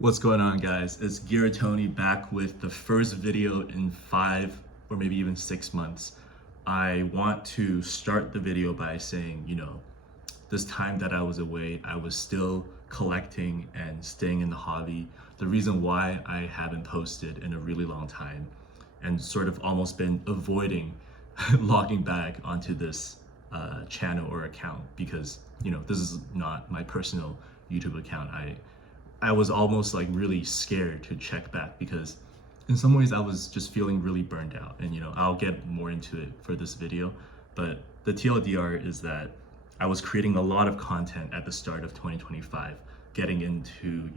What's going on, guys? It's Giratoni back with the first video in 5 or maybe even 6 months. I want to start the video by saying, this time that I was away, I was still collecting and staying in the hobby. The reason why I haven't posted in a really long time and sort of almost been avoiding logging back onto this channel or account because, this is not my personal YouTube account. I was almost like really scared to check back because in some ways I was just feeling really burned out, and I'll get more into it for this video, but the TLDR is that I was creating a lot of content at the start of 2025, getting into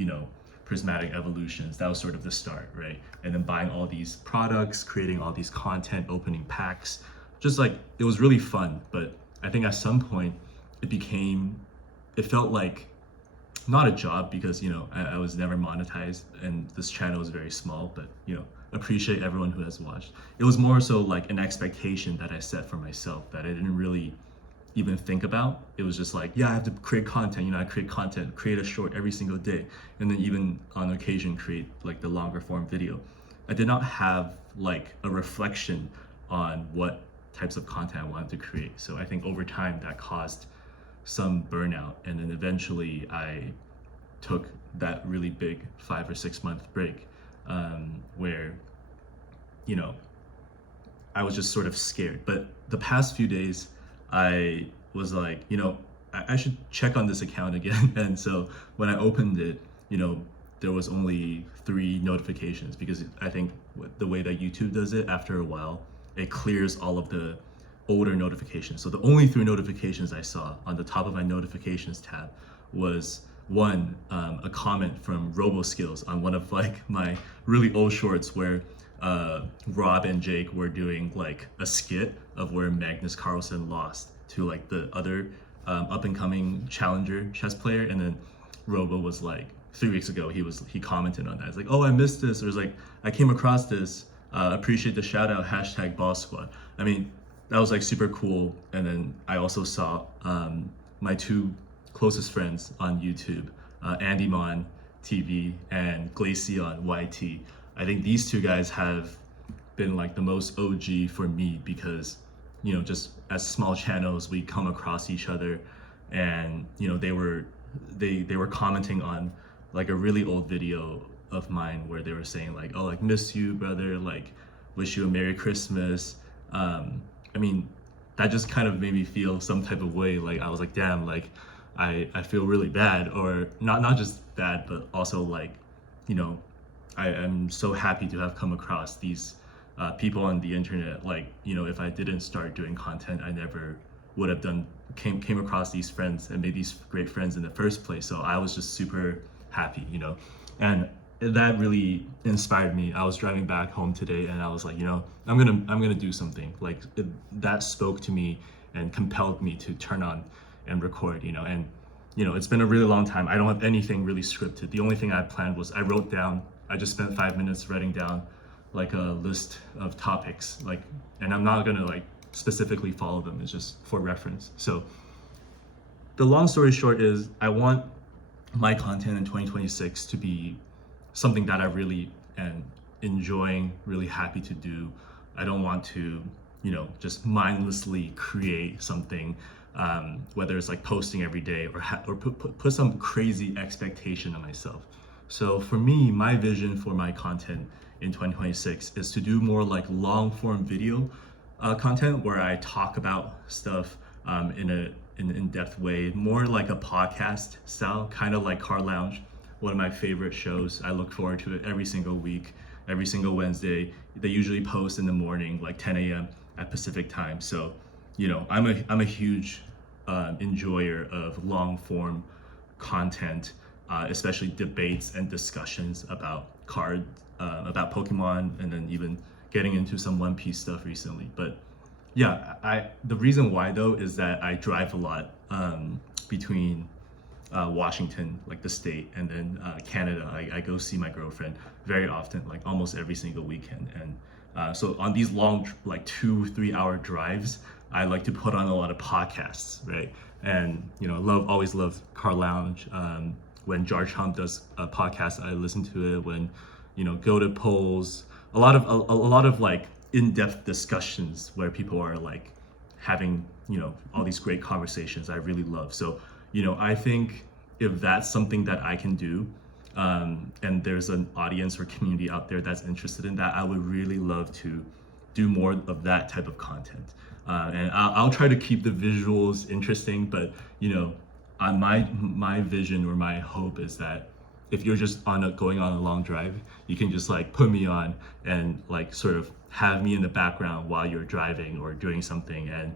prismatic evolutions. That was sort of the start, right? And then buying all these products, creating all these content, opening packs, just like it was really fun. But I think at some point it felt like not a job because I was never monetized and this channel is very small, but appreciate everyone who has watched. It was more so like an expectation that I set for myself that I didn't really even think about. It was just like, yeah, I have to create content. I create content, create a short every single day, and then even on occasion create like the longer form video. I did not have like a reflection on what types of content I wanted to create. So I think over time that caused some burnout, and then eventually I took that really big 5 or 6 month break where I was just sort of scared. But the past few days I was like, I should check on this account again. And so when I opened it, there was only 3 notifications, because I think the way that YouTube does it, after a while it clears all of the older notifications. So the only 3 notifications I saw on the top of my notifications tab was one, a comment from RoboSkills on one of like my really old shorts where Rob and Jake were doing like a skit of where Magnus Carlsen lost to like the other up and coming challenger chess player, and then Robo was like 3 weeks ago he commented on that. It's like, oh, I missed this, or it's like, I came across this, appreciate the shout out, #BossSquad. I mean, that was like super cool. And then I also saw my 2 closest friends on YouTube, Andymon TV and Glaceon YT. I think these 2 guys have been like the most OG for me because, just as small channels, we come across each other, and they were commenting on like a really old video of mine where they were saying like, oh, like, miss you, brother, like, wish you a Merry Christmas. I mean, that just kind of made me feel some type of way. Like I was like, damn, like I feel really bad, or not just bad, but also like, I am so happy to have come across these people on the internet. Like, if I didn't start doing content, I never would have came across these friends and made these great friends in the first place. So I was just super happy, and that really inspired me. I was driving back home today and I was like, I'm gonna do something. Like that spoke to me and compelled me to turn on and record, and it's been a really long time. I don't have anything really scripted. The only thing I planned was I just spent 5 minutes writing down like a list of topics, like, and I'm not gonna like specifically follow them. It's just for reference. So the long story short is I want my content in 2026 to be something that I really am enjoying, really happy to do. I don't want to, just mindlessly create something, whether it's like posting every day or put some crazy expectation on myself. So for me, my vision for my content in 2026 is to do more like long form video content where I talk about stuff in an in-depth way, more like a podcast style, kind of like Car Lounge, one of my favorite shows. I look forward to it every single week, every single Wednesday. They usually post in the morning, like 10 a.m. at Pacific time. So, I'm a huge enjoyer of long form content, especially debates and discussions about cards, about Pokemon, and then even getting into some One Piece stuff recently. But yeah, the reason why though is that I drive a lot between Washington, like the state, and then Canada. I go see my girlfriend very often, like almost every single weekend. And so on these long, like 2-3 hour drives, I like to put on a lot of podcasts, right? And always love Car Lounge. when Jar Chomp does a podcast, I listen to it. When, you know, go to polls, a lot of like in-depth discussions where people are like having, you know, all these great conversations I really love. So, you know, I think if that's something that I can do, and there's an audience or community out there that's interested in that, I would really love to do more of that type of content. And I'll try to keep the visuals interesting, but you know, my vision or my hope is that if you're just going on a long drive, you can just like put me on and like sort of have me in the background while you're driving or doing something, and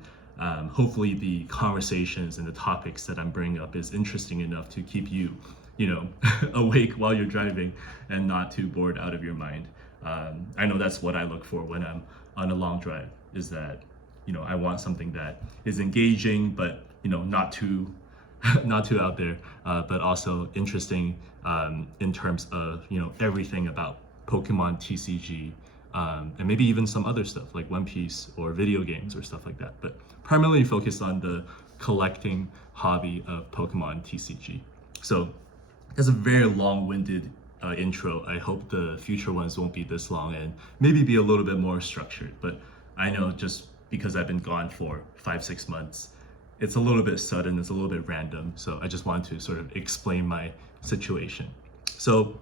hopefully the conversations and the topics that I'm bringing up is interesting enough to keep you, you know, awake while you're driving and not too bored out of your mind. I know that's what I look for when I'm on a long drive, is that, you know, I want something that is engaging, but, you know, not too not too out there, but also interesting in terms of, you know, everything about Pokemon TCG, and maybe even some other stuff like One Piece or video games or stuff like that, but primarily focused on the collecting hobby of Pokemon TCG. So that's a very long-winded intro. I hope the future ones won't be this long and maybe be a little bit more structured, but I know just because I've been gone for 5-6 months, it's a little bit sudden, it's a little bit random. So I just wanted to sort of explain my situation. So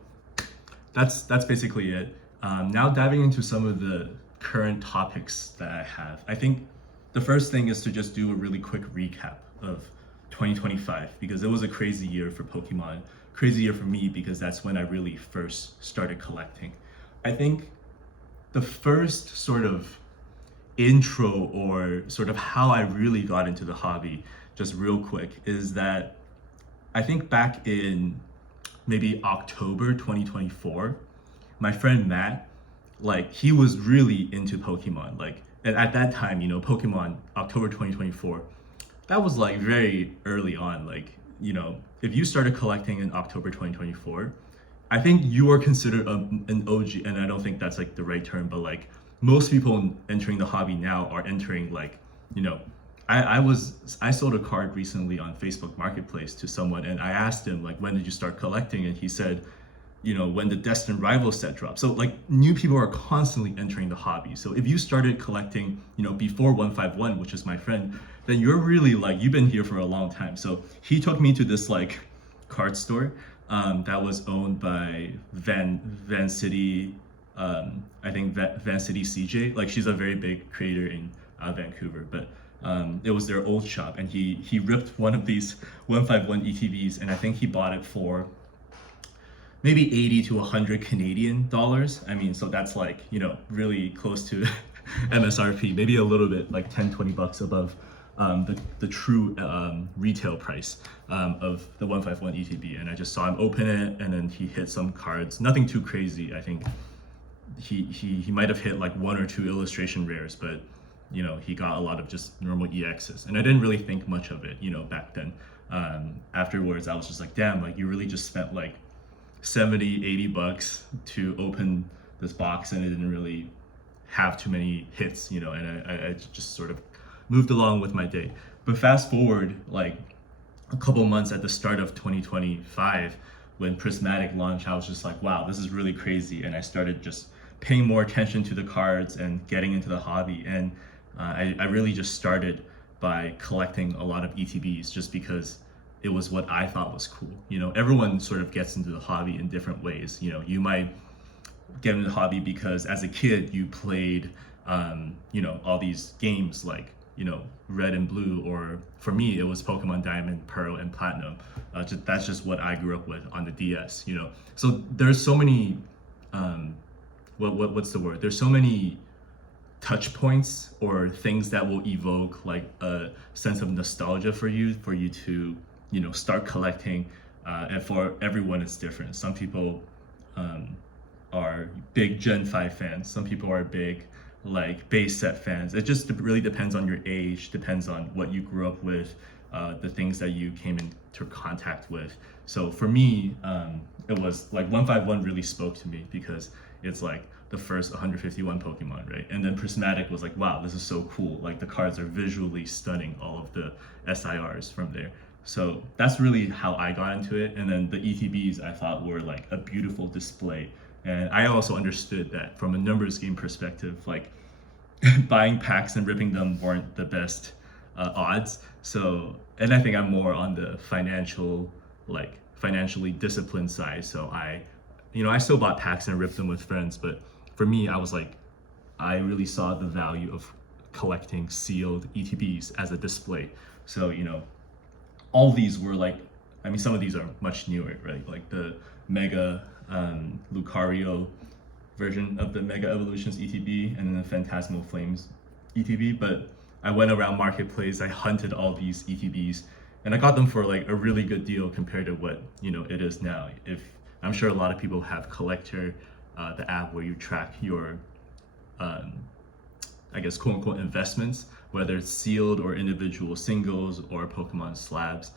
that's basically it. Now diving into some of the current topics that I have. I think the first thing is to just do a really quick recap of 2025, because it was a crazy year for Pokemon, crazy year for me because that's when I really first started collecting. I think the first sort of intro or sort of how I really got into the hobby, just real quick, is that I think back in maybe October 2024, my friend Matt, like he was really into Pokemon. Like, and at that time, you know, Pokemon, October 2024, that was like very early on. Like, you know, if you started collecting in October 2024, I think you are considered an OG, and I don't think that's like the right term, but like most people entering the hobby now are entering like, you know, I sold a card recently on Facebook Marketplace to someone, and I asked him like, when did you start collecting? And he said, you know, when the Destined Rival set dropped. So like new people are constantly entering the hobby. So if you started collecting, you know, before 151, which is my friend, then you're really like, you've been here for a long time. So he took me to this like card store that was owned by Van City, I think Van City CJ. Like she's a very big creator in Vancouver, but it was their old shop, and he ripped one of these 151 ETBs, and I think he bought it for maybe 80 to 100 Canadian dollars. I mean, so that's like, you know, really close to MSRP, maybe a little bit like 10-20 bucks above the true retail price of the 151 ETB. And I just saw him open it, and then he hit some cards, nothing too crazy. I think he might have hit like 1 or 2 illustration rares, but you know, he got a lot of just normal EXs, and I didn't really think much of it, you know, back then. Afterwards, I was just like, damn, like you really just spent like 70-80 bucks to open this box, and it didn't really have too many hits, you know, and I just sort of moved along with my day. But fast forward like a couple months at the start of 2025, when Prismatic launched, I was just like, wow, this is really crazy. And I started just paying more attention to the cards and getting into the hobby. And I really just started by collecting a lot of ETBs just because it was what I thought was cool. You know, everyone sort of gets into the hobby in different ways. You know, you might get into the hobby because as a kid you played, you know, all these games like, you know, Red and Blue, or for me it was Pokemon Diamond, Pearl, and Platinum. That's just what I grew up with on the DS. You know, so there's so many, what's the word? There's so many touch points or things that will evoke like a sense of nostalgia for you to, you know, start collecting. And for everyone it's different. Some people are big Gen 5 fans, some people are big like base set fans. It just really depends on your age, depends on what you grew up with, the things that you came into contact with. So for me, it was like 151 really spoke to me because it's like the first 151 Pokemon, right? And then Prismatic was like, wow, this is so cool. Like the cards are visually stunning, all of the SIRs from there. So that's really how I got into it. And then the ETBs I thought were like a beautiful display. And I also understood that from a numbers game perspective, like buying packs and ripping them weren't the best odds. So, and I think I'm more on the financially disciplined side. So I still bought packs and ripped them with friends. But for me, I was like, I really saw the value of collecting sealed ETBs as a display. So, all these were like, some of these are much newer, right? Like the Mega Lucario version of the Mega Evolutions ETB and then the Phantasmal Flames ETB. But I went around Marketplace, I hunted all these ETBs, and I got them for like a really good deal compared to what it is now. If I'm sure a lot of people have Collector, the app where you track your I guess quote unquote investments, whether it's sealed or individual singles or Pokemon slabs,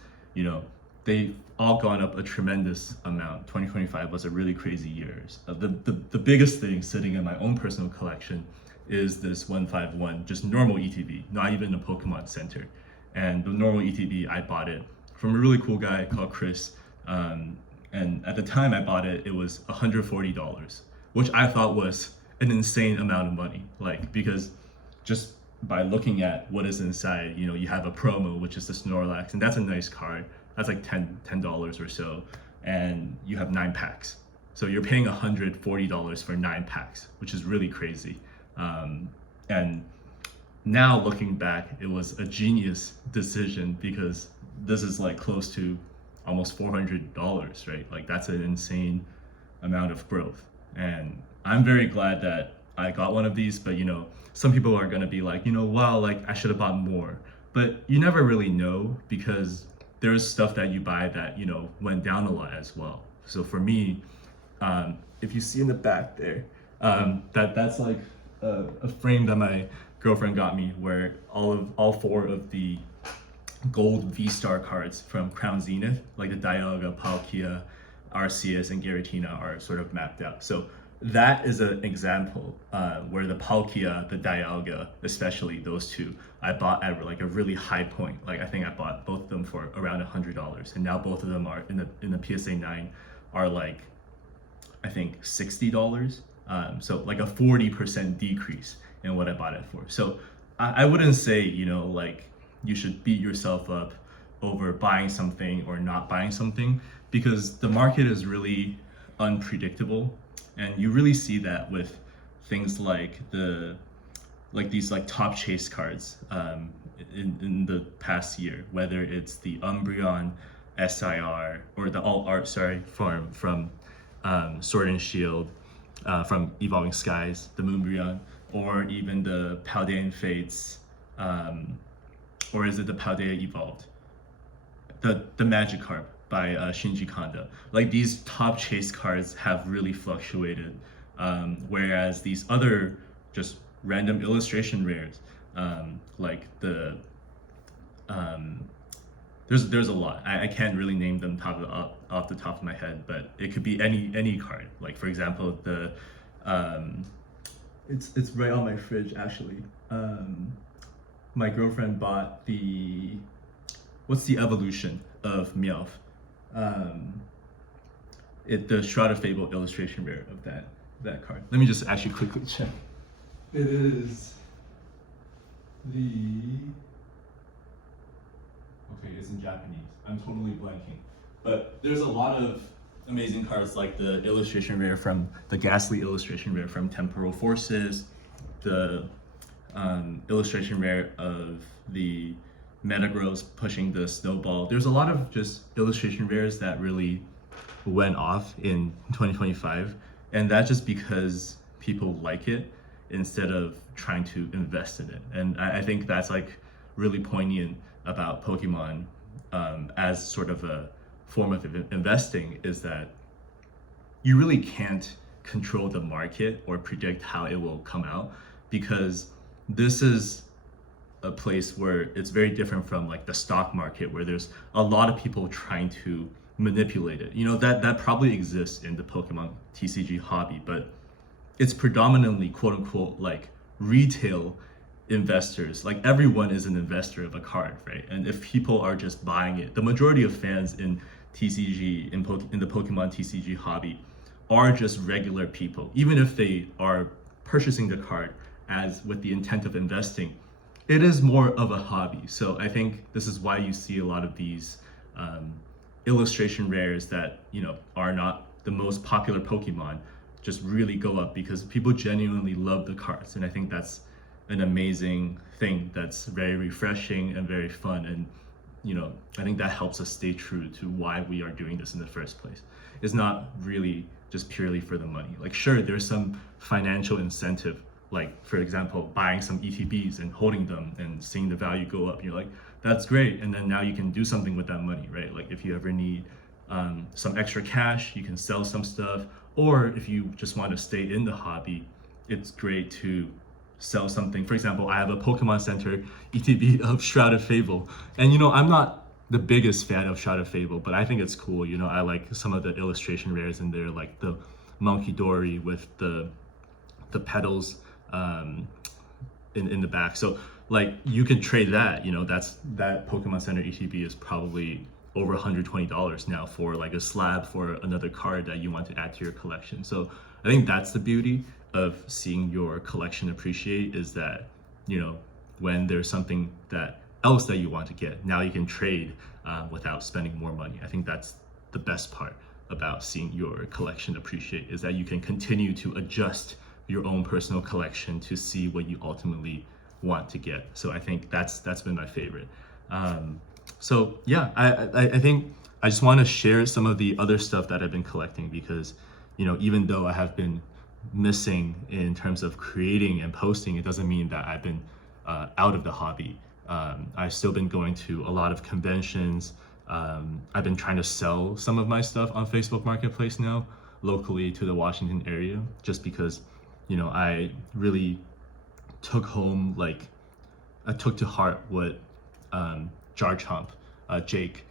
they've all gone up a tremendous amount. 2025 was a really crazy year. The biggest thing sitting in my own personal collection is this 151, just normal ETB, not even a Pokemon Center. And the normal ETB, I bought it from a really cool guy called Chris. And at the time I bought it, it was $140, which I thought was an insane amount of money. Like, because just by looking at what is inside, you have a promo, which is the Snorlax, and that's a nice card. That's like $10 or so. And you have 9 packs. So you're paying $140 for 9 packs, which is really crazy. And now looking back, it was a genius decision because this is like close to almost $400, right? Like that's an insane amount of growth. And I'm very glad that I got one of these, but some people are gonna be like, wow, like I should have bought more. But you never really know because there's stuff that you buy that, went down a lot as well. So for me, if you see in the back there, that's like a frame that my girlfriend got me where all 4 of the gold V-Star cards from Crown Zenith, like the Dialga, Palkia, Arceus, and Giratina are sort of mapped out. So that is an example where the Palkia, the Dialga, especially those 2, I bought at like a really high point. Like I think I bought both of them for around $100, and now both of them are in the PSA 9 are like I think $60. So like a 40% decrease in what I bought it for. So I wouldn't say like you should beat yourself up over buying something or not buying something because the market is really unpredictable. And you really see that with things like these like top chase cards in the past year, whether it's the Umbreon SIR or the Alt Art form from Sword and Shield, from Evolving Skies, the Moonbreon, or even the Paldean Fates, or is it the Paldea Evolved? The Magikarp by Shinji Kanda. Like these top chase cards have really fluctuated, whereas these other just random illustration rares, like the there's a lot. I can't really name them off the top of my head, but it could be any card. Like for example, the it's right on my fridge actually. My girlfriend bought what's the evolution of Meowth? The Shroud of Fable illustration rare of that card. Let me just actually quickly check. It is okay, it's in Japanese. I'm totally blanking. But there's a lot of amazing cards like the illustration rare from the Ghastly illustration rare from Temporal Forces, the illustration rare of the Metagross pushing the Snowball. There's a lot of just illustration rares that really went off in 2025, and that's just because people like it instead of trying to invest in it. And I think that's like really poignant about Pokemon as sort of a form of investing, is that you really can't control the market or predict how it will come out, because this is a place where it's very different from like the stock market where there's a lot of people trying to manipulate it. That probably exists in the Pokemon TCG hobby, but it's predominantly quote unquote like retail investors, like everyone is an investor of a card, right? And if people are just buying it, the majority of fans in TCG, in the Pokemon TCG hobby, are just regular people. Even if they are purchasing the card as with the intent of investing, it is more of a hobby. So I think this is why you see a lot of these illustration rares that, you know, are not the most popular Pokemon just really go up, because people genuinely love the cards. And I think that's an amazing thing that's very refreshing and very fun. And, you know, I think that helps us stay true to why we are doing this in the first place. It's not really just purely for the money. Like, sure, there's some financial incentive, like for example, buying some ETBs and holding them and seeing the value go up. You're like, that's great. And then now you can do something with that money, right? Like if you ever need some extra cash, you can sell some stuff. Or if you just want to stay in the hobby, it's great to sell something. For example, I have a Pokemon Center ETB of Shrouded Fable. And you know, I'm not the biggest fan of Shrouded Fable, but I think it's cool. You know, I like some of the illustration rares in there, like the Monkey Dory with the petals in the back. So like you can trade that, you know, that Pokemon Center ETB is probably over $120 now for like a slab for another card that you want to add to your collection. So I think that's the beauty of seeing your collection appreciate, is that, you know, when there's something that else that you want to get, now you can trade without spending more money. I think that's the best part about seeing your collection appreciate, is that you can continue to adjust your own personal collection to see what you ultimately want to get. So I think that's been my favorite. So yeah, I think I just want to share some of the other stuff that I've been collecting, because, you know, even though I have been missing in terms of creating and posting, it doesn't mean that I've been out of the hobby. I've still been going to a lot of conventions. I've been trying to sell some of my stuff on Facebook Marketplace now, locally to the Washington area, just because, you know, I really took home, like, I took to heart what Jar Chomp, Jake,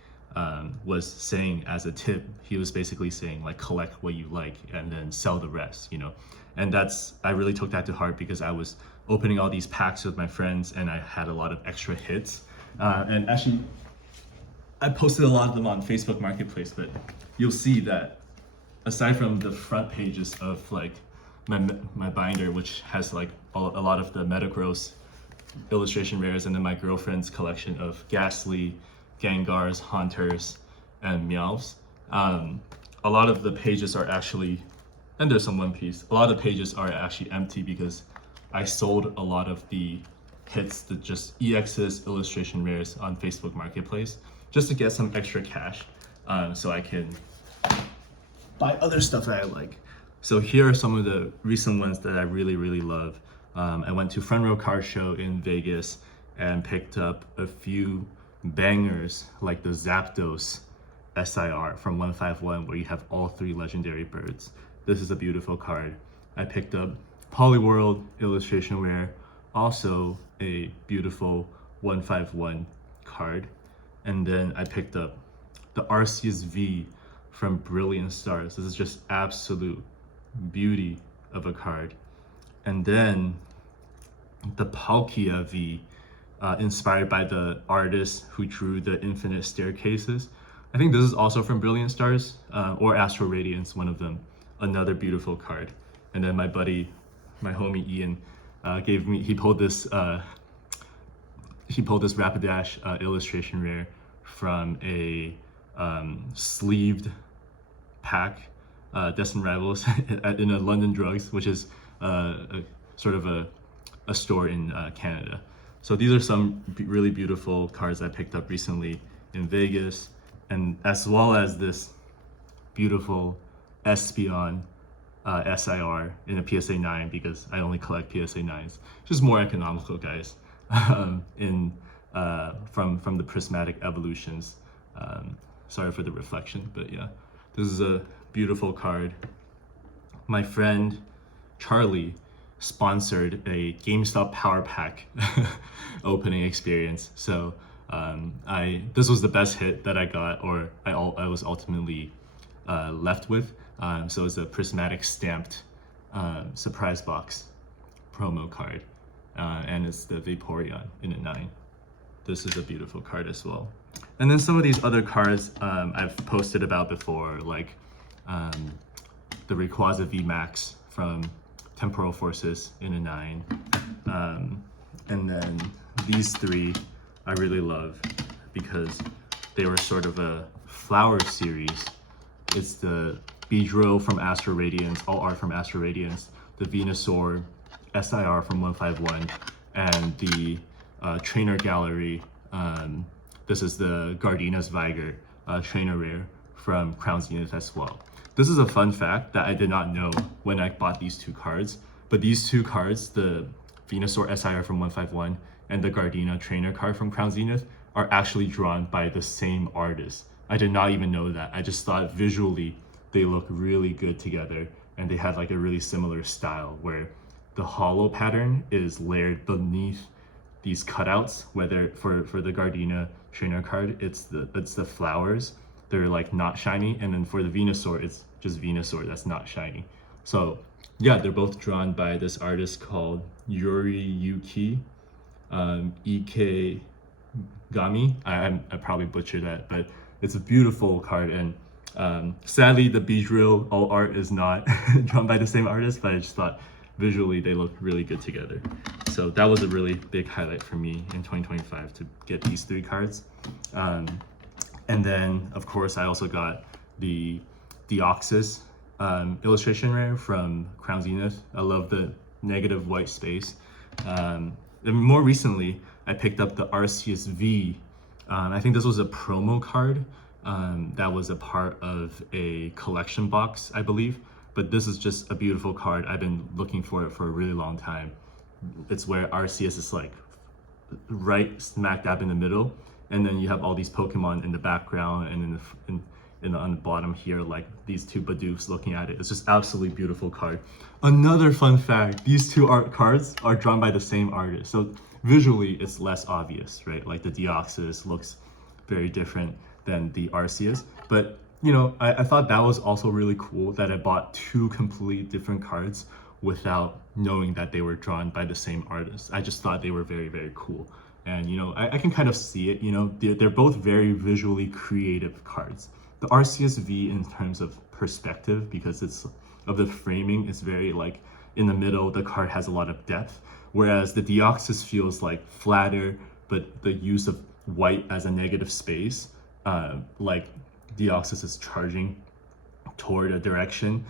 was saying as a tip. He was basically saying, like, collect what you like and then sell the rest, you know. And I really took that to heart, because I was opening all these packs with my friends and I had a lot of extra hits. And actually, I posted a lot of them on Facebook Marketplace, but you'll see that aside from the front pages of like my binder, which has like a lot of the Metagross illustration rares, and then my girlfriend's collection of Ghastly, Gengars, Haunters, and Meowths. A lot of the pages are actually, and there's some One Piece, a lot of the pages are actually empty, because I sold a lot of the hits, the just EXs illustration rares on Facebook Marketplace, just to get some extra cash, so I can buy other stuff that I like. So here are some of the recent ones that I really love. I went to Front Row Card Show in Vegas and picked up a few bangers, like the Zapdos SIR from 151, where you have all 3 legendary birds. This is a beautiful card. I picked up Poliwhirl illustration rare, also a beautiful 151 card. And then I picked up the Arceus V from Brilliant Stars. This is just absolute beauty of a card. And then the Palkia V, inspired by the artist who drew the Infinite Staircases. I think this is also from Brilliant Stars, or Astral Radiance, one of them. Another beautiful card. And then my buddy, my homie Ian, he pulled this Rapidash illustration rare from a sleeved pack, Destined Rivals, in a London Drugs, which is a sort of a store in Canada. So these are some really beautiful cards I picked up recently in Vegas, and as well as this beautiful Espeon SIR in a PSA 9, because I only collect PSA 9s. Just more economical, guys, from the Prismatic Evolutions. Sorry for the reflection, but yeah, this is a beautiful card. My friend Charlie sponsored a GameStop Power Pack opening experience. So this was the best hit that I got, or I was ultimately left with. So it's a Prismatic stamped surprise box promo card. and it's the Vaporeon in a 9. This is a beautiful card as well. And then some of these other cards I've posted about before, like the Rayquaza VMAX from Temporal Forces in a 9. And then these 3 I really love because they were sort of a flower series. It's the Beedrill from Astral Radiance, All Art from Astral Radiance, the Venusaur SIR from 151, and the Trainer Gallery. This is the Gardenia's Vigor Trainer Rare from Crown Zenith as well. This is a fun fact that I did not know when I bought these 2 cards, but these 2 cards, the Venusaur SIR from 151 and the Gardenia Trainer card from Crown Zenith, are actually drawn by the same artist. I did not even know that. I just thought visually they look really good together, and they had like a really similar style where the hollow pattern is layered beneath these cutouts. Whether for the Gardenia Trainer card, it's the flowers, they're like not shiny, and then for the Venusaur, it's just Venusaur that's not shiny. So yeah, they're both drawn by this artist called Yuri Yuki Ike Gami. I probably butchered that, but it's a beautiful card. And sadly, the Beedrill All Art is not drawn by the same artist, but I just thought visually they look really good together. So that was a really big highlight for me in 2025 to get these 3 cards. And then, of course, I also got the Deoxys illustration rare from Crown Zenith. I love the negative white space. And more recently, I picked up the Arceus V. I think this was a promo card that was a part of a collection box, I believe. But this is just a beautiful card. I've been looking for it for a really long time. It's where Arceus is like right smack dab in the middle, and then you have all these Pokemon in the background, and on the bottom here, like these 2 Bidoofs looking at it. It's just absolutely beautiful card. Another fun fact, these 2 art cards are drawn by the same artist. So visually it's less obvious, right? Like the Deoxys looks very different than the Arceus. But you know, I thought that was also really cool that I bought 2 completely different cards without knowing that they were drawn by the same artist. I just thought they were very, very cool. And you know, I can kind of see it, you know, they're both very visually creative cards. The Arceus V, in terms of perspective, because it's of the framing, is very like in the middle, the card has a lot of depth, whereas the Deoxys feels like flatter, but the use of white as a negative space, like Deoxys is charging toward a direction,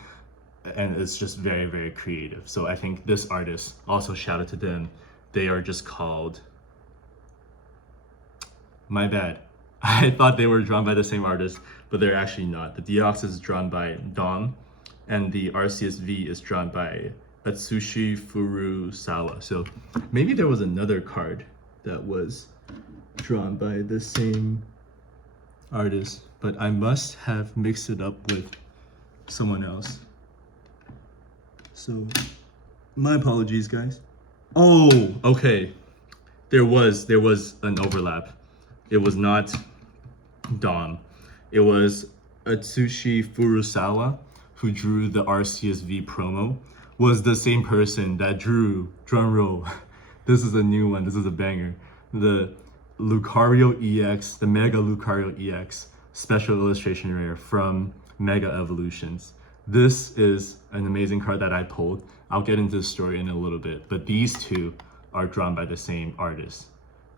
and it's just very, very creative. So I think this artist, also shout out to them, they are just called, my bad, I thought they were drawn by the same artist, but they're actually not. The Deoxys is drawn by Dom, and the Arceus V is drawn by Atsushi Furusawa. So maybe there was another card that was drawn by the same artist, but I must have mixed it up with someone else. So my apologies, guys. Oh, okay. There was an overlap. It was not Dom. It was Atsushi Furusawa, who drew the Arceus V promo, was the same person that drew, drumroll, this is a new one, this is a banger, the Lucario EX, the Mega Lucario EX special illustration rare from Mega Evolutions. This is an amazing card that I pulled. I'll get into the story in a little bit, but these 2 are drawn by the same artist,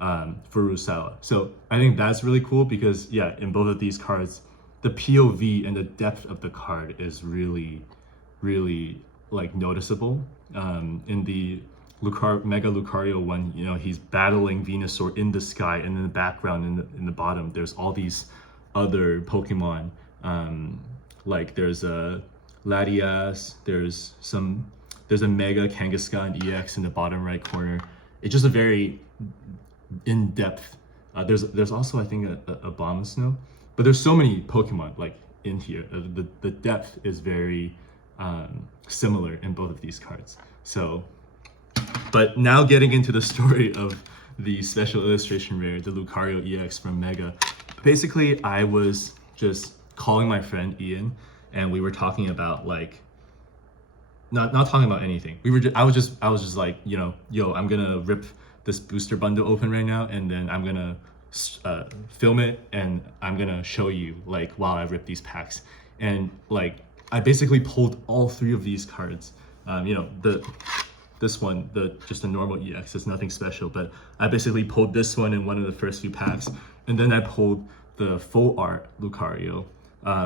Furusawa. So I think that's really cool because yeah, in both of these cards, the POV and the depth of the card is really, really like noticeable. In the Mega Lucario one, you know, he's battling Venusaur in the sky, and in the background, in the bottom, there's all these other Pokemon. Like there's a Latias, there's a Mega Kangaskhan EX in the bottom right corner. It's just a very in-depth. There's also I think a Abomasnow, but there's so many Pokemon like in here. The depth is very similar in both of these cards. So, but now getting into the story of the special illustration rare, the Lucario EX from Mega. Basically, I was just calling my friend Ian, and we were talking about like not talking about anything. I was just like, you know, yo, I'm gonna rip this booster bundle open right now, and then I'm gonna film it, and I'm gonna show you like while I rip these packs. And like I basically pulled all three of these cards. You know, this one, the just a normal EX, it's nothing special, but I basically pulled this one in one of the first few packs, and then I pulled the full art Lucario,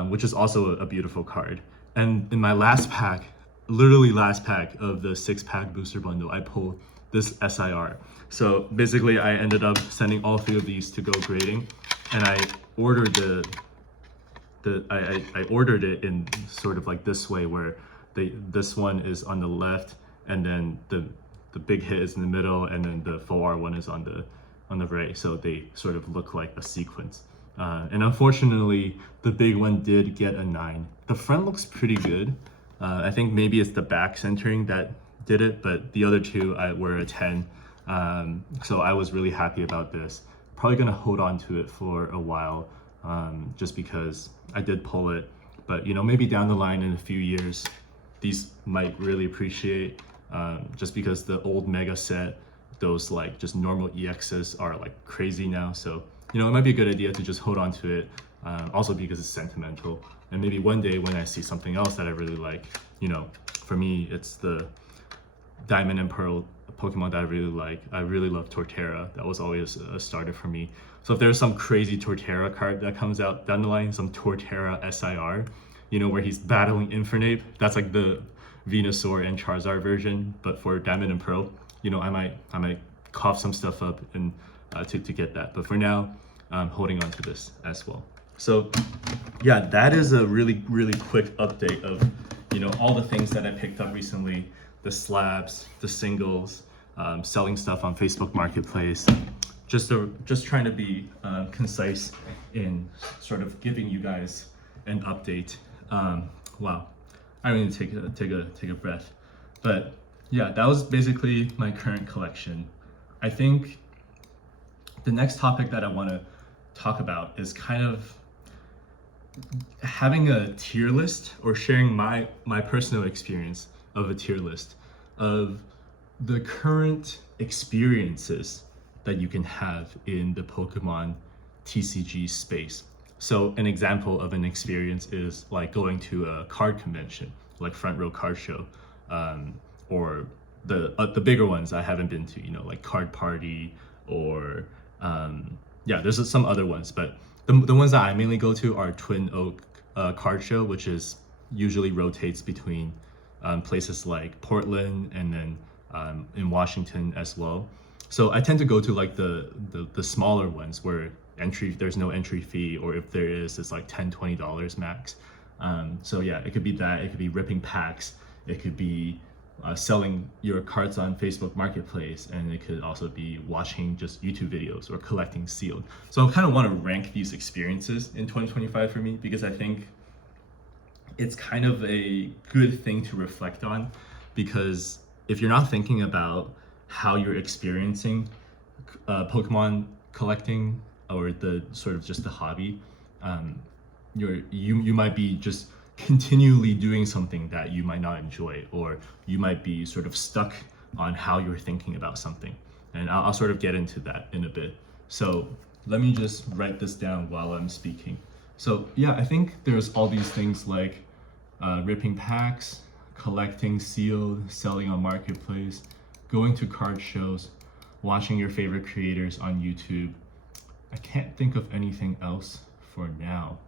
which is also a beautiful card. And in my last pack, literally last pack of the 6-pack booster bundle, I pulled this SIR. So basically I ended up sending all three of these to go grading, and I ordered I ordered it in sort of like this way, where this one is on the left, and then the big hit is in the middle, and then the full art one is on the right. So they sort of look like a sequence. And unfortunately, the big one did get a 9. The front looks pretty good. I think maybe it's the back centering that did it, but the other two were a 10. So I was really happy about this. Probably gonna hold on to it for a while, just because I did pull it. But you know, maybe down the line in a few years, these might really appreciate, just because the old Mega set, those like just normal EXs are like crazy now. So you know, it might be a good idea to just hold on to it, also because it's sentimental. And maybe one day when I see something else that I really like, you know, for me, it's the Diamond and Pearl Pokemon that I really like. I really love Torterra. That was always a starter for me. So if there's some crazy Torterra card that comes out down the line, some Torterra SIR, you know, where he's battling Infernape, that's like the Venusaur and Charizard version, but for Diamond and Pearl, you know, I might cough some stuff up and to get that. But for now, I'm holding on to this as well. So yeah, that is a really quick update of, you know, all the things that I picked up recently, the slabs, the singles, selling stuff on Facebook Marketplace, just trying to be concise in sort of giving you guys an update. Wow, I need to take a breath. But yeah, that was basically my current collection. I think the next topic that I want to talk about is kind of having a tier list, or sharing my personal experience of a tier list of the current experiences that you can have in the Pokemon TCG space. So an example of an experience is like going to a card convention, like Front Row Card Show, or the bigger ones I haven't been to, you know, like Card Party, or yeah, there's some other ones, but the ones that I mainly go to are Twin Oak Card Show, which is usually rotates between places like Portland and then in Washington as well. So I tend to go to like the smaller ones where there's no entry fee, or if there is, it's like $10-20 max. So yeah, it could be that, it could be ripping packs, it could be selling your cards on Facebook Marketplace, and it could also be watching just YouTube videos or collecting sealed. So I kind of want to rank these experiences in 2025 for me, because I think it's kind of a good thing to reflect on, because if you're not thinking about how you're experiencing Pokemon collecting, or the sort of just the hobby, you might be just continually doing something that you might not enjoy, or you might be sort of stuck on how you're thinking about something. And I'll sort of get into that in a bit. So let me just write this down while I'm speaking. So yeah, I think there's all these things like ripping packs, collecting sealed, selling on Marketplace, going to card shows, watching your favorite creators on YouTube. I can't think of anything else for now.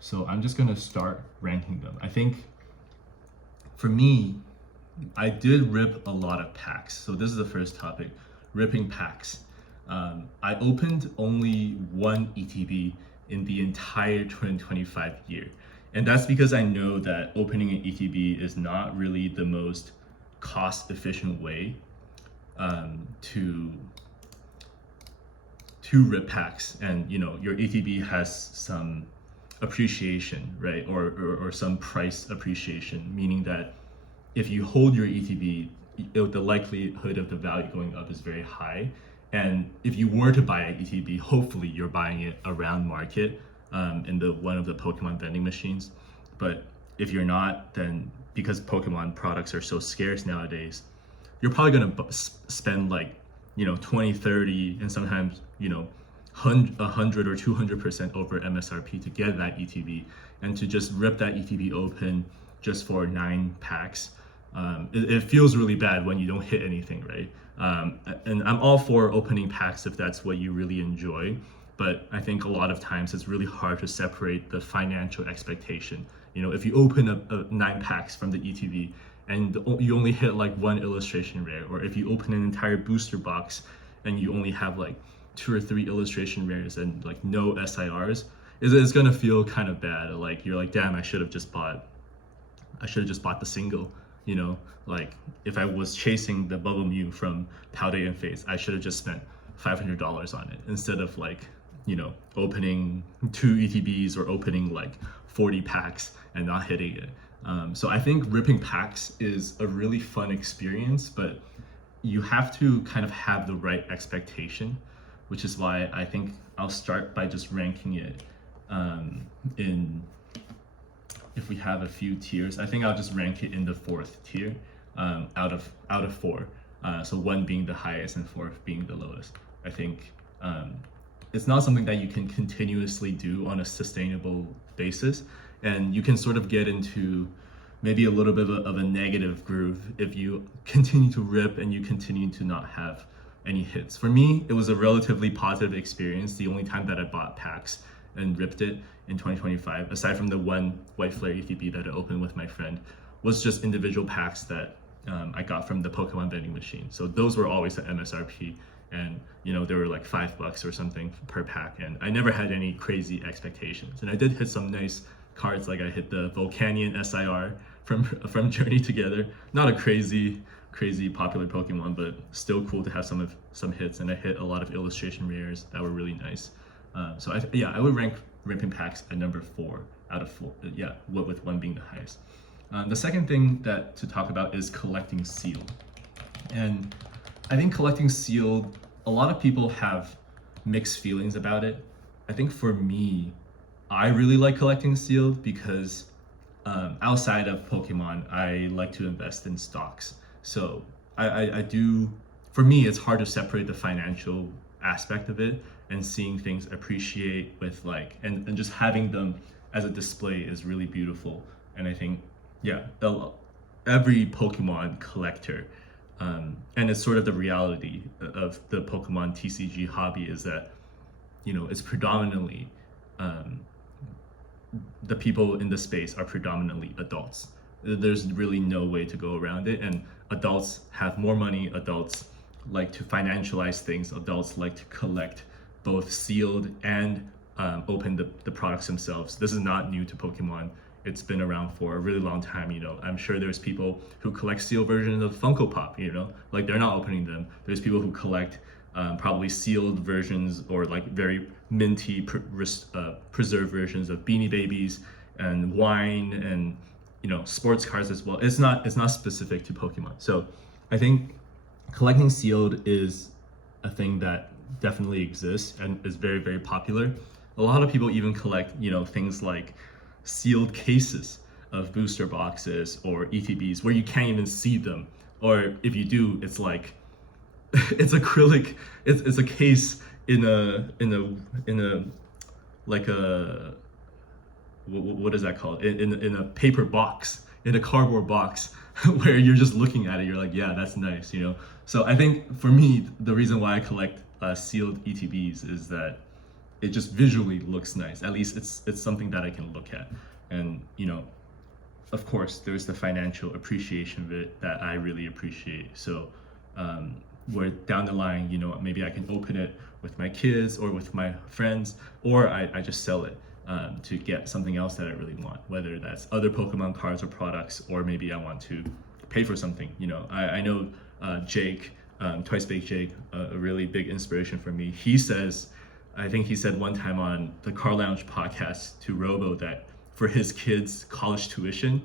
So I'm just gonna start ranking them. I think for me, I did rip a lot of packs. So this is the first topic, ripping packs. I opened only one ETB in the entire 2025 year. And that's because I know that opening an ETB is not really the most cost efficient way to rip packs. And you know, your ETB has some appreciation, right? Or some price appreciation, meaning that if you hold your ETB, the likelihood of the value going up is very high. And if you were to buy an ETB, hopefully you're buying it around market in one of the Pokemon vending machines. But if you're not, then because Pokemon products are so scarce nowadays, you're probably gonna spend like 20, 30, and sometimes 100 or 200% over MSRP to get that ETB, and to just rip that ETB open just for 9 packs. It feels really bad when you don't hit anything, right? And I'm all for opening packs if that's what you really enjoy, but I think a lot of times it's really hard to separate the financial expectation. If you open up 9 packs from the ETB and you only hit like 1 illustration rare, or if you open an entire booster box and you only have like 2 or 3 illustration rares and like no SIRs, it's gonna feel kind of bad. Like you're like, damn, I should have just bought the single. Like if I was chasing the Bubble Mew from Paldea and Phase, I should have just spent $500 on it instead of like opening 2 ETBs or opening like 40 packs and not hitting it. So I think ripping packs is a really fun experience, but you have to kind of have the right expectation, which is why I think I'll start by just ranking it in, if we have a few tiers, I think I'll just rank it in the 4th tier out of 4. So 1 being the highest and 4 being the lowest. I think it's not something that you can continuously do on a sustainable basis, and you can sort of get into maybe a little bit of a negative groove if you continue to rip and you continue to not have any hits. For me, it was a relatively positive experience. The only time that I bought packs and ripped it in 2025, aside from the 1 White Flare ETB that I opened with my friend, was just individual packs that I got from the Pokemon vending machine. So those were always at MSRP, and they were like $5 or something per pack, and I never had any crazy expectations. And I did hit some nice cards, like I hit the Volcanion SIR from Journey Together. Not a crazy popular Pokemon, but still cool to have some hits, and I hit a lot of illustration rares that were really nice. So I would rank ripping packs at number 4 out of 4. Yeah, with 1 being the highest. The second thing to talk about is collecting sealed. And I think collecting sealed, a lot of people have mixed feelings about it. I think for me, I really like collecting sealed because outside of Pokemon, I like to invest in stocks. So I do, for me, it's hard to separate the financial aspect of it and seeing things appreciate with like, and just having them as a display is really beautiful. And I think, every Pokemon collector, and it's sort of the reality of the Pokemon TCG hobby, is that, it's predominantly, the people in the space are predominantly adults. There's really no way to go around it, and adults have more money, adults like to financialize things, adults like to collect both sealed and open the products themselves. This is not new to Pokemon. It's been around for a really long time. I'm sure there's people who collect sealed versions of Funko Pop, like they're not opening them. There's people who collect probably sealed versions or like very minty preserved versions of Beanie Babies and wine and sports cards as well. It's not specific to Pokemon. So I think collecting sealed is a thing that definitely exists and is very, very popular. A lot of people even collect things like sealed cases of booster boxes or ETBs where you can't even see them, or if you do, it's like it's acrylic. It's a case in a like a what is that called, in a paper box, in a cardboard box where you're just looking at it, you're like, yeah, that's nice. So I think for me, the reason why I collect sealed ETBs is that it just visually looks nice. At least it's something that I can look at, and of course there's the financial appreciation of it that I really appreciate. So where down the line, maybe I can open it with my kids or with my friends, or I just sell it to get something else that I really want, whether that's other Pokemon cards or products, or maybe I want to pay for something. I know Jake, Twice Baked Jake, a really big inspiration for me. I think he said one time on the Car Lounge podcast to Robo that for his kids' college tuition,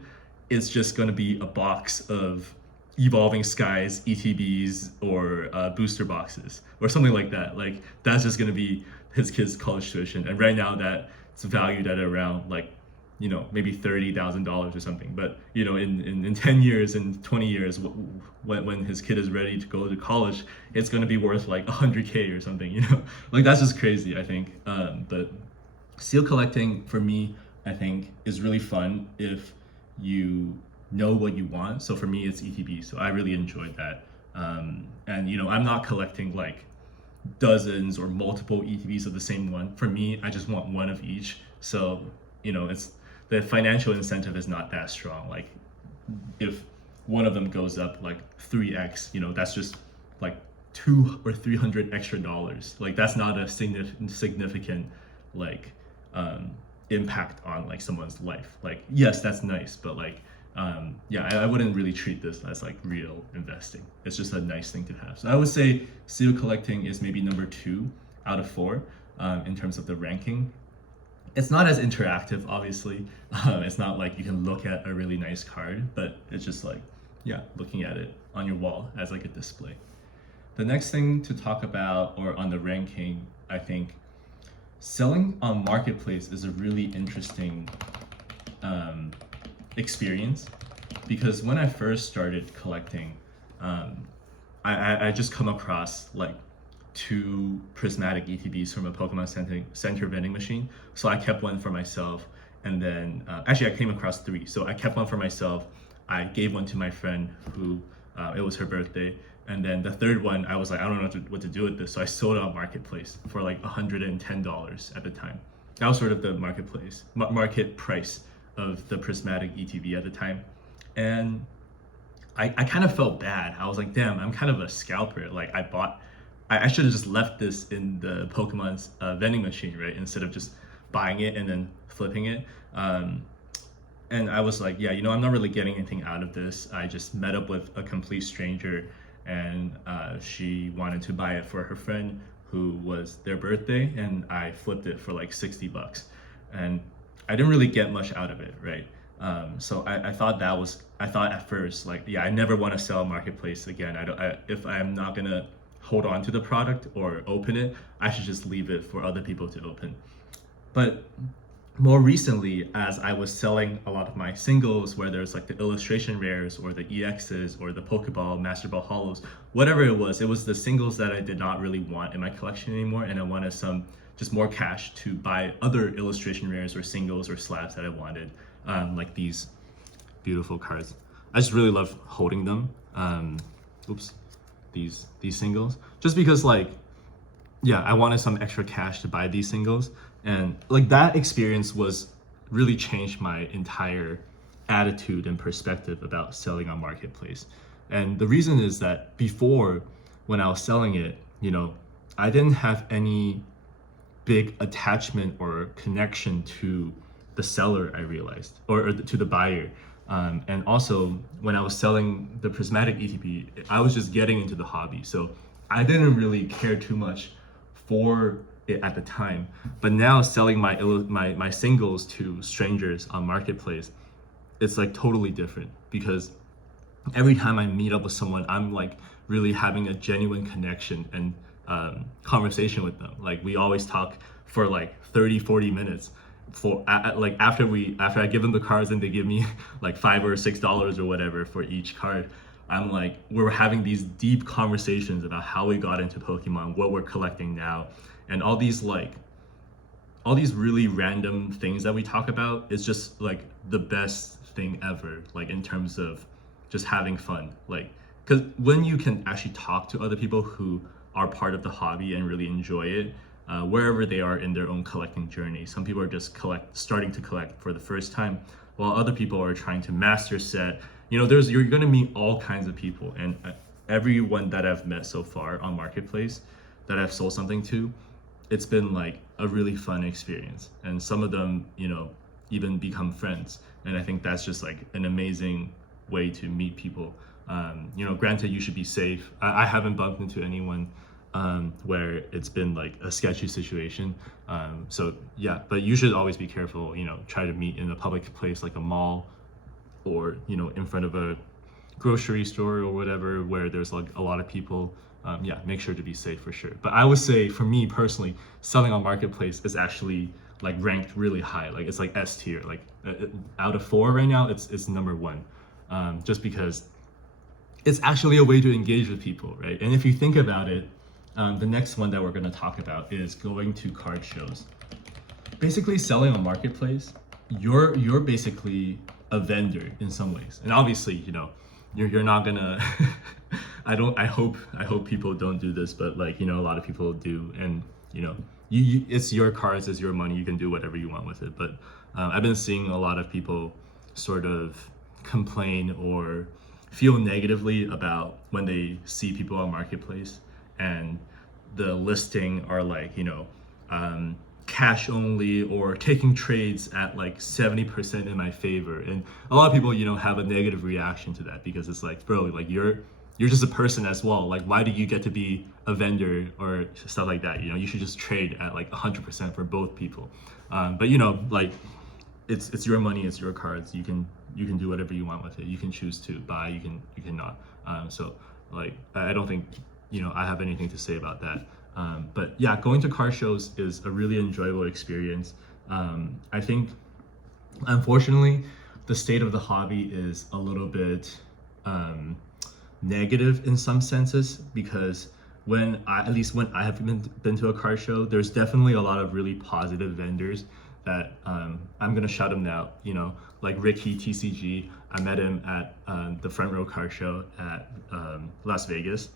it's just going to be a box of Evolving Skies, ETBs, or booster boxes, or something like that. Like that's just going to be his kids' college tuition. And right now that it's valued at around like maybe $30,000 or something. But in 10 years and 20 years, when his kid is ready to go to college, it's going to be worth like 100K or something. Like that's just crazy, I think. But seal collecting for me, I think, is really fun if you know what you want. So for me, it's ETB. So I really enjoyed that. And I'm not collecting like dozens or multiple ETBs of the same one. For me, I just want one of each. So it's the financial incentive is not that strong. Like if one of them goes up like 3x, that's just like $200 or $300 extra. Like that's not a significant like impact on like someone's life. Like yes, that's nice, but like I wouldn't really treat this as like real investing. It's just a nice thing to have. So I would say seal collecting is maybe number 2 out of 4 in terms of the ranking. It's not as interactive, obviously. It's not like you can look at a really nice card, but it's just like, looking at it on your wall as like a display. The next thing to talk about, or on the ranking, I think selling on Marketplace is a really interesting experience, because when I first started collecting, I just come across like 2 prismatic ETBs from a Pokemon Center vending machine. So I kept one for myself, and then actually I came across 3. So I kept one for myself. I gave one to my friend who it was her birthday, and then the third one I was like, I don't know what to do with this. So I sold it on Marketplace for like $110 at the time. That was sort of the market price of the prismatic ETB at the time. And I kind of felt bad. I was like, damn, I'm kind of a scalper. Like I should have just left this in the Pokemon's vending machine, right? Instead of just buying it and then flipping it. And I was like, I'm not really getting anything out of this. I just met up with a complete stranger, and she wanted to buy it for her friend who was their birthday, and I flipped it for like $60. And I didn't really get much out of it, right? So I thought at first, like, I never want to sell Marketplace again. If I'm not gonna hold on to the product or open it, I should just leave it for other people to open. But more recently, as I was selling a lot of my singles, where there's like the illustration rares or the EXs or the Pokeball, Master Ball Hollows, whatever it was the singles that I did not really want in my collection anymore, and I wanted some just more cash to buy other illustration rares or singles or slabs that I wanted, like these beautiful cards. I just really love holding them. These singles, just because like I wanted some extra cash to buy these singles, and like that experience really changed my entire attitude and perspective about selling on Marketplace. And the reason is that before, when I was selling it, I didn't have any big attachment or connection to the seller, I realized, or to the buyer. And also, when I was selling the prismatic ETB, I was just getting into the hobby, so I didn't really care too much for it at the time. But now, selling my singles to strangers on Marketplace, it's like totally different, because every time I meet up with someone, I'm like really having a genuine connection and conversation with them. Like we always talk for like 30-40 minutes. Like after I give them the cards and they give me like $5 or $6 or whatever for each card, I'm like, we're having these deep conversations about how we got into Pokemon, what we're collecting now, and all these really random things that we talk about. It's just like the best thing ever, like in terms of just having fun. Like, because when you can actually talk to other people who are part of the hobby and really enjoy it, wherever they are in their own collecting journey. Some people are just starting to collect for the first time, while other people are trying to master set. You're gonna meet all kinds of people, and everyone that I've met so far on Marketplace that I've sold something to, it's been like a really fun experience. And some of them, even become friends. And I think that's just like an amazing way to meet people. Granted, you should be safe. I haven't bumped into anyone where it's been like a sketchy situation. But you should always be careful, try to meet in a public place like a mall, or, in front of a grocery store or whatever, where there's like a lot of people. Make sure to be safe for sure. But I would say, for me personally, selling on Marketplace is actually like ranked really high. Like it's like S tier. Like out of 4 right now, it's number 1, just because it's actually a way to engage with people, right? And if you think about it, the next one that we're going to talk about is going to card shows. Basically, selling on marketplace, you're basically a vendor in some ways, and obviously, you're not gonna. I hope people don't do this, but like a lot of people do, and it's your cards, it's your money, you can do whatever you want with it. But I've been seeing a lot of people sort of complain or feel negatively about when they see people on marketplace and the listing are like cash only or taking trades at like 70% in my favor, and a lot of people have a negative reaction to that because it's like, bro, like you're just a person as well. Like, why do you get to be a vendor or stuff like that? You should just trade at like 100% for both people. But like it's your money, it's your cards. You can do whatever you want with it. You can choose to buy, you can not. So like I don't think I have anything to say about that. But yeah, going to car shows is a really enjoyable experience. I think, unfortunately, the state of the hobby is a little bit negative in some senses, because when I have been to a car show, there's definitely a lot of really positive vendors that I'm gonna shout them out. Like Ricky TCG. I met him at the Front Row Car Show at Las Vegas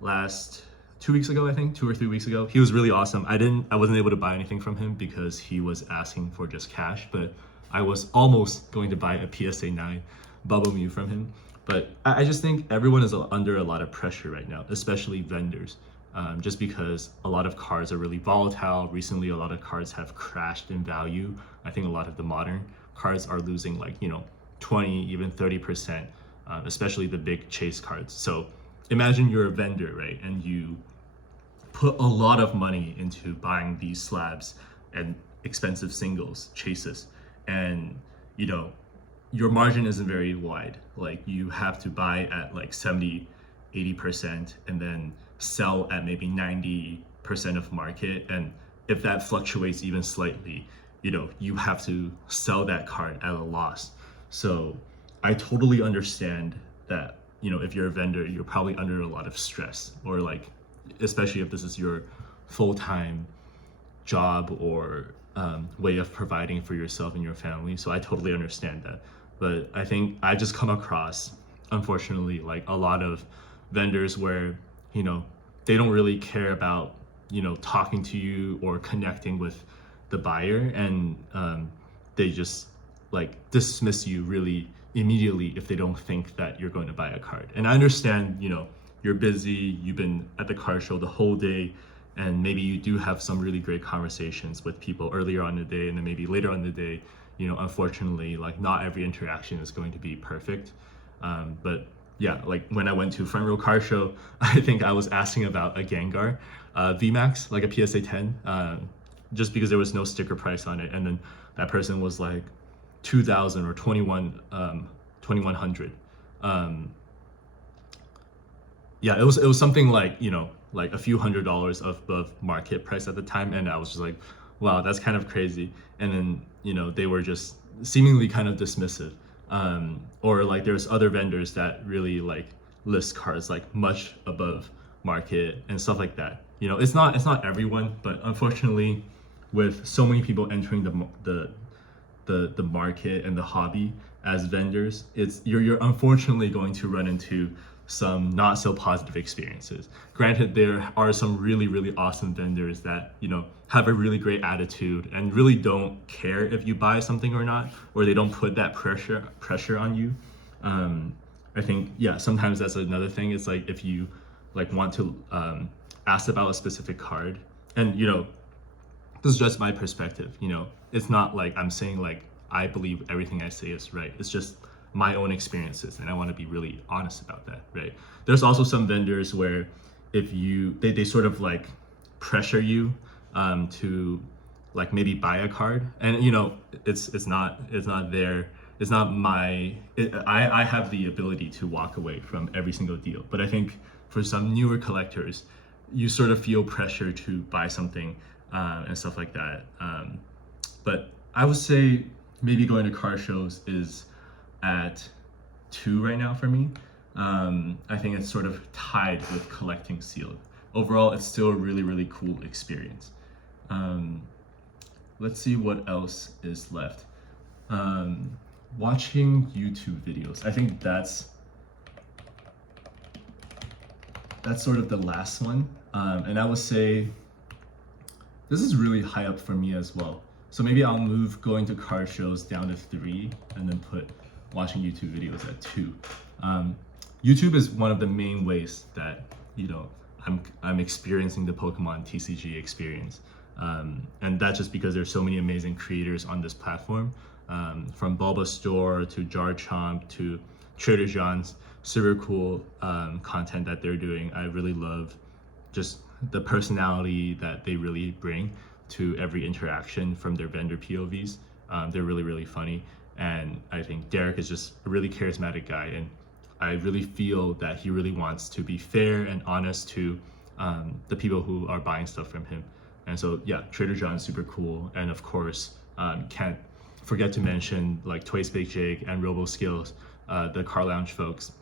last 2 weeks ago, I think 2 or 3 weeks ago. He was really awesome. I wasn't able to buy anything from him because he was asking for just cash, but I was almost going to buy a PSA 9 Bubble Mew from him. But I just think everyone is under a lot of pressure right now, especially vendors, just because a lot of cards are really volatile. Recently, a lot of cards have crashed in value. I think a lot of the modern cards are losing like 20, even 30%, especially the big chase cards. So imagine you're a vendor, right? And you put a lot of money into buying these slabs and expensive singles, chases, and your margin isn't very wide. Like you have to buy at like 70, 80% and then sell at maybe 90% of market. And if that fluctuates even slightly, you have to sell that card at a loss. So I totally understand that if you're a vendor, you're probably under a lot of stress, or like, especially if this is your full-time job or way of providing for yourself and your family. So I totally understand that. But I think I just come across, unfortunately, like a lot of vendors where, they don't really care about, talking to you or connecting with the buyer, and they just like dismiss you really immediately if they don't think that you're going to buy a card. And I understand, you're busy, you've been at the car show the whole day, and maybe you do have some really great conversations with people earlier on in the day, and then maybe later on in the day, unfortunately, like not every interaction is going to be perfect. But yeah, like when I went to Front Row Car Show, I think I was asking about a Gengar VMAX, like a PSA 10, just because there was no sticker price on it. And then that person was like 2,000 or 2,100. Yeah, it was something like, like a few $100s above market price at the time. And I was just like, wow, that's kind of crazy. And then, they were just seemingly kind of dismissive. Or like there's other vendors that really like list cards like much above market and stuff like that. It's not everyone, but unfortunately, with so many people entering the market and the hobby as vendors, you're unfortunately going to run into some not so positive experiences. Granted, there are some really, really awesome vendors that, have a really great attitude and really don't care if you buy something or not, or they don't put that pressure on you. I think, yeah, sometimes that's another thing. It's like if you like want to ask about a specific card, and this is just my perspective, it's not like I'm saying like I believe everything I say is right. It's just my own experiences, and I want to be really honest about that, right? There's also some vendors where if they sort of like pressure you to like maybe buy a card, and I have the ability to walk away from every single deal, but I think for some newer collectors, you sort of feel pressure to buy something and stuff like that. But I would say maybe going to car shows is at 2 right now for me. I think it's sort of tied with collecting sealed. Overall, it's still a really, really cool experience. Um, let's see what else is left. Watching YouTube videos. I think that's sort of the last one. And I would say this is really high up for me as well. So maybe I'll move going to car shows down to 3 and then put watching YouTube videos at 2. YouTube is one of the main ways that, I'm experiencing the Pokemon TCG experience. And that's just because there's so many amazing creators on this platform, from Bulbasaur to Garchomp to Trader John's. Super cool content that they're doing. I really love just the personality that they really bring to every interaction from their vendor POVs. They're really, really funny. And I think Derek is just a really charismatic guy. And I really feel that he really wants to be fair and honest to the people who are buying stuff from him. And so, yeah, Trader John is super cool. And of course, can't forget to mention like Toys Big Jake and RoboSkills, the Car Lounge folks.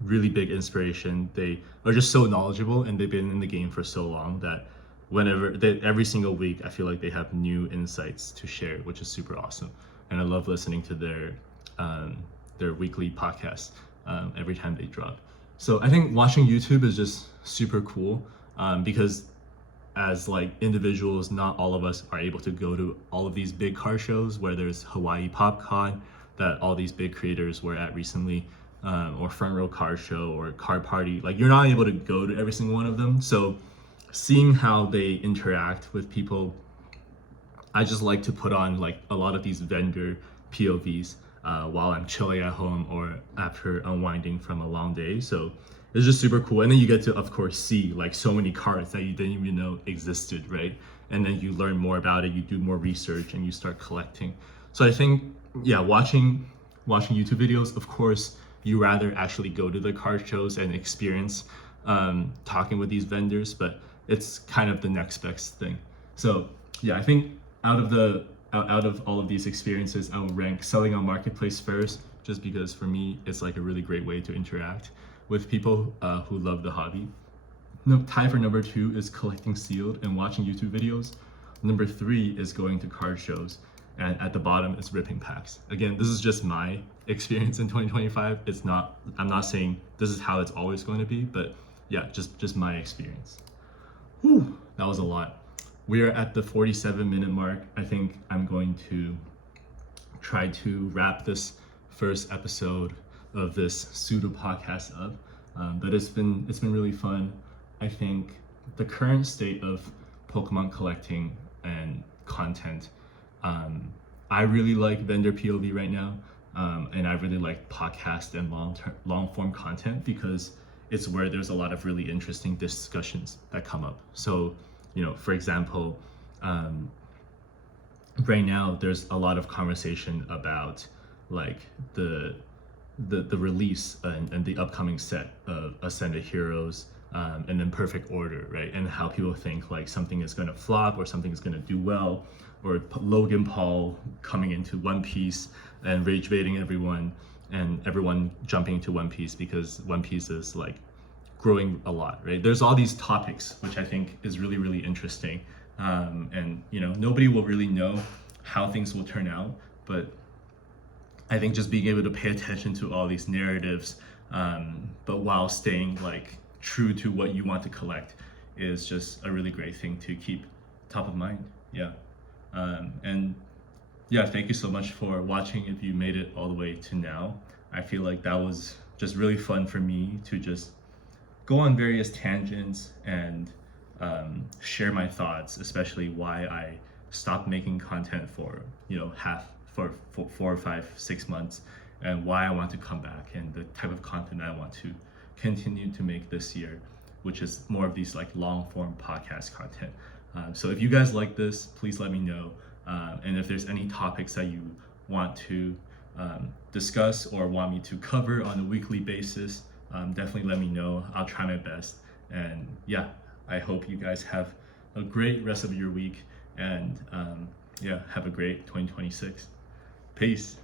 Really big inspiration. They are just so knowledgeable and they've been in the game for so long that every single week, I feel like they have new insights to share, which is super awesome. And I love listening to their weekly podcast every time they drop. So I think watching YouTube is just super cool because as like individuals, not all of us are able to go to all of these big car shows, where there's Hawaii PopCon that all these big creators were at recently, or Front Row Car Show or Car Party. Like you're not able to go to every single one of them. So seeing how they interact with people, I just like to put on like a lot of these vendor POVs while I'm chilling at home or after unwinding from a long day. So it's just super cool. And then you get to, of course, see like so many cards that you didn't even know existed, right? And then you learn more about it, you do more research, and you start collecting. So I think, yeah, watching YouTube videos, of course, you rather actually go to the car shows and experience talking with these vendors, but it's kind of the next best thing. So yeah, I think out of all of these experiences, I will rank selling on Marketplace first, just because for me, it's like a really great way to interact with people who love the hobby. Tie for number 2 is collecting sealed and watching YouTube videos. Number 3 is going to card shows. And at the bottom is ripping packs. Again, this is just my experience in 2025. I'm not saying this is how it's always going to be, but yeah, just my experience. Whew, that was a lot. We're at the 47-minute mark. I think I'm going to try to wrap this first episode of this pseudo podcast up. But it's been really fun. I think the current state of Pokemon collecting and content, I really like vendor POV right now, and I really like podcast and long form content because it's where there's a lot of really interesting discussions that come up. So, for example, right now there's a lot of conversation about like the release and the upcoming set of Ascended Heroes, and then Perfect Order, right? And how people think like something is going to flop or something is going to do well, or Logan Paul coming into One Piece and rage baiting everyone, and everyone jumping into One Piece because One Piece is like growing a lot, right? There's all these topics, which I think is really, really interesting. And nobody will really know how things will turn out, but I think just being able to pay attention to all these narratives, but while staying like true to what you want to collect, is just a really great thing to keep top of mind. Yeah. And yeah, thank you so much for watching. If you made it all the way to now, I feel like that was just really fun for me to just go on various tangents and share my thoughts, especially why I stopped making content for 4 or 5, 6 months, and why I want to come back, and the type of content I want to continue to make this year, which is more of these like long form podcast content. So if you guys like this, please let me know. And if there's any topics that you want to discuss or want me to cover on a weekly basis, definitely let me know. I'll try my best. And yeah, I hope you guys have a great rest of your week. And yeah, have a great 2026. Peace.